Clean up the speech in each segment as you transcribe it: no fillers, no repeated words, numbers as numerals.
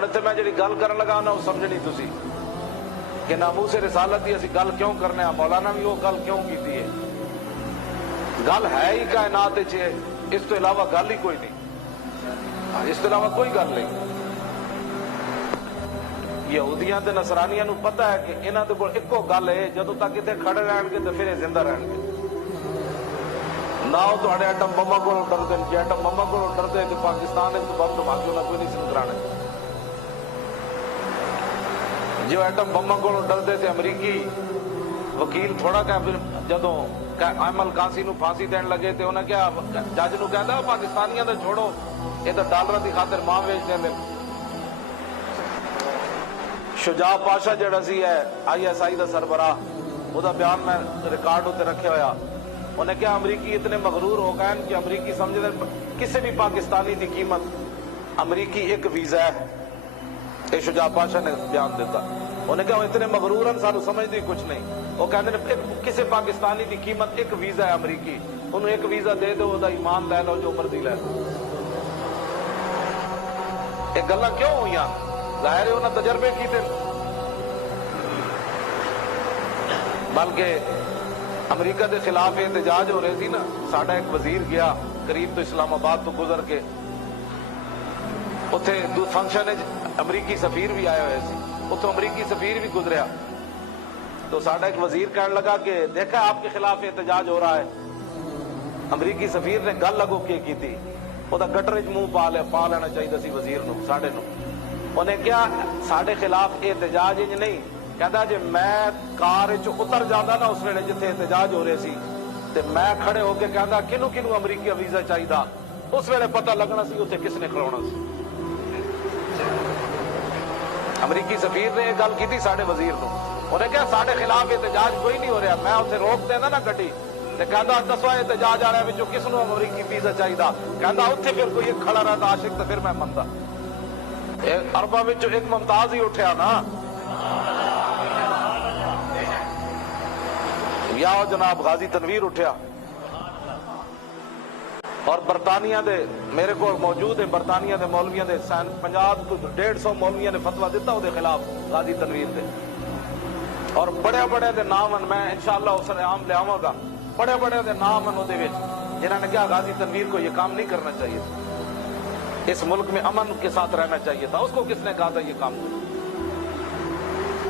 ہوں اتنے میں جی گل کرن لگا نا وہ سمجھنی تسی کہ ناموس رسالت کی اسی گل کیوں کرنے ہیں. مولانا بھی وہ گل کیوں کیتی ہے؟ گل ہے ہی کائنات وچ ہے، اس تو علاوہ گل ہی کوئی نہیں، اس تو علاوہ کوئی گل نہیں. یہودیاں تے نصرانیاں نو پتہ ہے کہ انہاں دے کول اکو گل ہے، جدوں تک اتنے کھڑے رہن گے تو پھر یہ زندہ رہن گے. نہ وہ تھوڑے ایٹم بماں کو ڈردے، جی ایٹم بماں کو ڈردے تو پاکستان بم دھماکے انہیں کوئی نہیں سی کرانے. جو ایٹم بماں کو ڈردے تھے امریکی وکیل تھوڑا کہ جدوں احمد قاسم نو پھانسی دین لگے تے انہیں کیا جج نو کہندا پاکستانیاں تے چھوڑو، یہ تو ڈالر دی خاطر ماں ویچ دیں. شجاع پاشا جڑا سی ہے ISI دا سربراہ، وہ دا بیان میں ریکارڈ ہوتے رکھے ہویا. انہیں کیا امریکی اتنے مغرور ہو گئے کہ امریکی سمجھے کسی بھی پاکستانی دی قیمت امریکی ایک ویزا ہے. یہ شجاع پاشا نے بیان دیتا. انہیں کیا وہ اتنے مغرور ہیں سانو سمجھتی کچھ نہیں. وہ کہتے ہیں کسی پاکستانی دی قیمت ایک ویزا ہے امریکی، انہوں ایک ویزا دے دو، وہ ایمان لے لو جو مرضی لے لو. یہ گلاں کیوں ہوئی؟ ظاہر ہے انہیں تجربے کیتے، بلکہ امریکہ دے خلاف احتجاج ہو رہے تھی نا. ساڈا ایک وزیر گیا قریب تو اسلام آباد تو گزر کے، اتنے دو فنکشن امریکی سفیر بھی آئے ہوئے سی، اتوں امریکی سفیر بھی گزریا. تو ساڈا ایک وزیر کہنے لگا کہ دیکھا آپ کے خلاف احتجاج ہو رہا ہے. امریکی سفیر نے گل لگو کی تھی، وہ گٹر منہ پا لینا چاہیے سی وزیر نو ساڈے نو. انہیں کیا ساڈے خلاف احتجاج انج نہیں کہندا، جی میں کار اتر جانا نا اس ویلے جتھے احتجاج ہو رہے سی تے میں کھڑے ہو کے کہندا کنوں کنوں امریکی ویزا چاہیے، اس ویلے پتہ لگنا سی اتنے کس نے کھڑونا سی. امریکی سفیر نے یہ گل کی تھی ساڈے وزیر نو. انہیں کہا ساڈے خلاف احتجاج کوئی نہیں ہو رہا. میں اتنے روک دینا نا گڈی تے کہندا دسو احتجاج والے وچوں کس نو امریکی ویزا چاہیے؟ کہندا اتنے پھر کوئی ایک کھڑا رہتا عاشق تو پھر میں مندا. ارباں وچوں ایک ممتاز ہی اٹھیا نا، یا جناب غازی تنویر اٹھیا. اور برطانیہ دے میرے کو موجود ہے، برطانیہ دے مولویاں دے 50 تو 150 مولویاں نے فتویٰ دیتا وہ خلاف غازی تنویر دے. اور بڑے بڑے دے نام میں انشاءاللہ اس نے عام لے آواں گا. بڑے بڑے دے نام ان دے وچ جنہوں نے کہا غازی تنویر کو یہ کام نہیں کرنا چاہیے تھا، اس ملک میں امن کے ساتھ رہنا چاہیے تھا. اس کو کس نے کہا تھا یہ کام کرو؟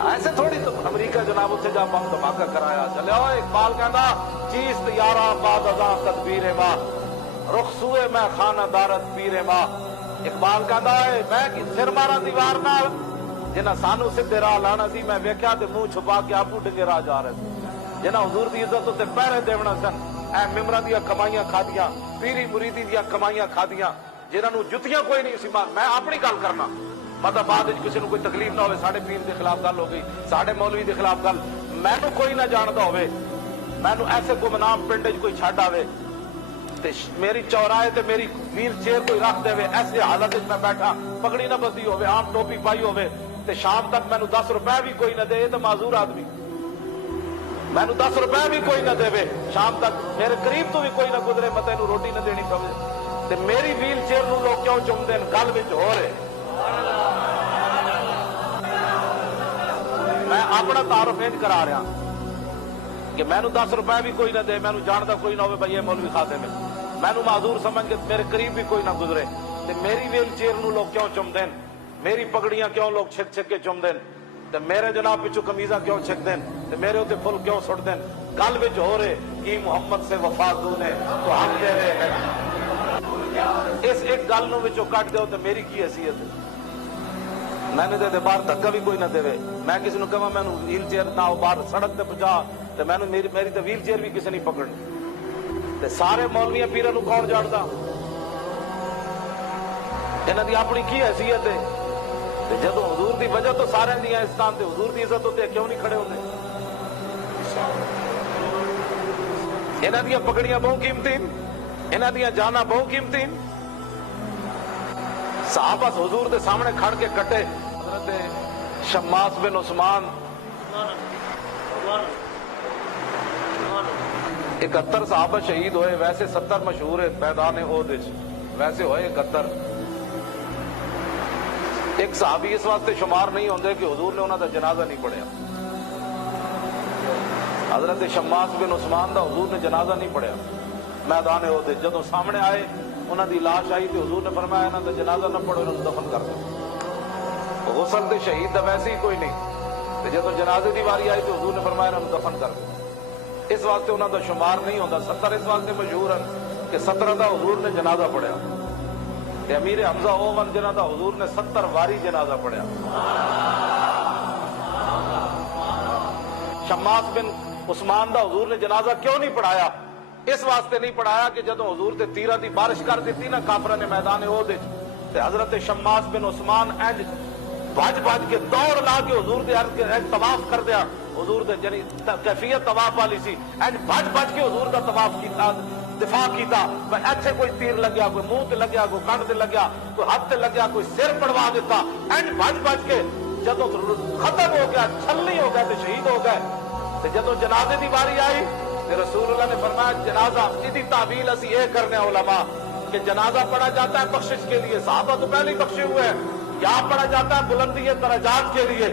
ایسے تھوڑی تو امریکہ جناب اتنے جا بم دھماکہ کرایا چلے. اقبال کہندا چیست یارا بعد ازاں تدبیر ماں، رخ سوئے میں خانہ دارت پیر ماں. اقبال کہندا ہے میں سر مارا دیوار نال جنہ سانو سدھے راہ لانا سی، میں ویکھیا تے منہ چھپا کے آپو ڈنگے راہ جا رہے تھے. جنہ حضور دی عزت تے پہرے دیونا سن، اے ممبراں دیاں کمائیاں کھادیاں، پیری مریدی دیاں کمائیاں کھادیاں، جنہاں نو جتیاں کوئی نہیں سی. میں اپنی گل کرنا، مطلب بعد کسی کو کوئی تکلیف نہ ہوئے. ساڈے پیر دے خلاف گل ہو گئی، ساڈے مولوی دے خلاف گل، مینو کوئی نہ جانتا ہوئے، مینو ایسے گمنام پنڈ کوئی چھڈ آوے تے میری چوراہے تے میری ویل چیئر کوئی رکھ دے، ایسے حالت میں بیٹھا، پگڑی نہ بندی ہوئے، عام ٹوپی پائی ہوئے تے شام تک مینو 10 روپے بھی کوئی نہ دے. تو معذور آدمی مینو 10 روپے بھی کوئی نہ دے، شام تک میرے قریب تو بھی کوئی نہ گزرے، میں تینوں روٹی نہ دینی پوے تے میری ویل چیئر نو لوگ کیوں چومدے ہیں؟ گل وچ ہو رہے. میں اپنا تعارف انج کرا رہا کہ مینو 10 روپے بھی کوئی نہ دے، مینو جانتا کوئی نہ ہوئے بھائی یہ مولوی خاتے میں، مینو معذور سمجھ کے میرے قریب بھی کوئی نہ گزرے تے میری ویل چیئر نو لوگ کیوں چومدے ہیں؟ میری پگڑیاں کیوں لوگ چھک چھک کے چومدے ہیں تے میرے جناب پچھو قمیضاں کیوں چھکدے ہیں تے میرے اتنے پھل کیوں سٹدے ہیں؟ گل وچ ہو رہے کہ محمد سے وفا تو نے تو ہم دے رہے ہیں. اس ایک گل نو وچوں کٹ دیو تے میری کی حیثیت ہے؟ میں نے دے باہر دھکا بھی کوئی نہ دے. میں کسی نے کہا میں ویل چیئر نہ باہر سڑک تے پہنچا تے میں میری تو ویل چیئر بھی کسی نہیں پکڑنی تے سارے مولویاں پیراں نو کون جاندا؟ انہاں دی اپنی کی حیثیت ہے؟ تے جدوں حضور دی وجہ تو سارے دی عزت تے حضور دی عزت ہوتے کیوں نہیں کھڑے ہوندے؟ انہاں دی پگڑیاں بہت قیمتی، انہاں دی جاناں بہت قیمتی. صحابہ حضور دے سامنے کھڑ کے کٹے. حضرت شماس بن عثمان 71 صحابہ شہید ہوئے، ویسے 70 مشہور ہے میدان احد وچ، ویسے ہوئے 71. ایک صحابی اس واسطے شمار نہیں ہوندے کہ حضور نے انہوں دا جنازہ نہیں پڑھیا. حضرت شماس بن عثمان دا حضور نے جنازہ نہیں پڑھیا. میدان احد جدوں سامنے آئے انہوں دی لاش آئی تو حضور نے فرمایا انہوں دا جنازہ نہ پڑھو، انہوں دفن کر دو. غسل تے شہید دا ویسے ہی کوئی نہیں، جدوں جنازے دی واری آئی تو حضور نے فرمایا انہوں دفن کر دو. اس واسطے انہوں دا شمار نہیں ہوتا. 70 اس واسطے مشہور ہیں کہ 17 دا حضور نے جنازہ پڑھیا. امیر حمزہ وہ ون جنہ دا حضور نے 70 واری جنازہ پڑھیا. شماس بن عثمان دا حضور نے جنازہ کیوں نہیں پڑھایا؟ اس واسطے نہیں پڑھایا کہ جدوں حضور تے تیراں دی بارش کر دیتی نا کافراں نے میدان احد تے حضرت شماس بن عثمان انج بھج بھج کے دوڑ لا کے حضور دے عرض کے طواف کر دیا. حضور دے یعنی کیفیت طواف والی سی، انج بھج بھج کے حضور دا طواف کیتا، دفاع کیتا. ایتھے کوئی تیر لگیا، کوئی منہ تے لگیا، کوئی کن تے لگیا، کوئی ہاتھ تے لگیا، کوئی سر پڑوا دیتا. انج بھج بھج کے جدوں ختم ہو گیا، چھلنی ہو گئے تے شہید ہو گئے. تے جدوں جنازے دی باری آئی تے رسول اللہ نے فرمایا جنازہ کی تعویل اسی یہ کرنے علماء کہ جنازہ پڑھا جاتا ہے بخشش کے لیے. صحابہ تو پہلے ہی بخشے ہوئے ہیں. یہاں پڑھا جاتا ہے بلندی درجات کے لیے.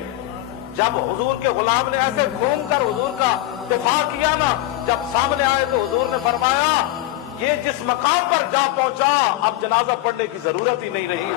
جب حضور کے غلام نے ایسے گھوم کر حضور کا دفاع کیا نا، جب سامنے آئے تو حضور نے فرمایا یہ جس مقام پر جا پہنچا اب جنازہ پڑھنے کی ضرورت ہی نہیں رہی.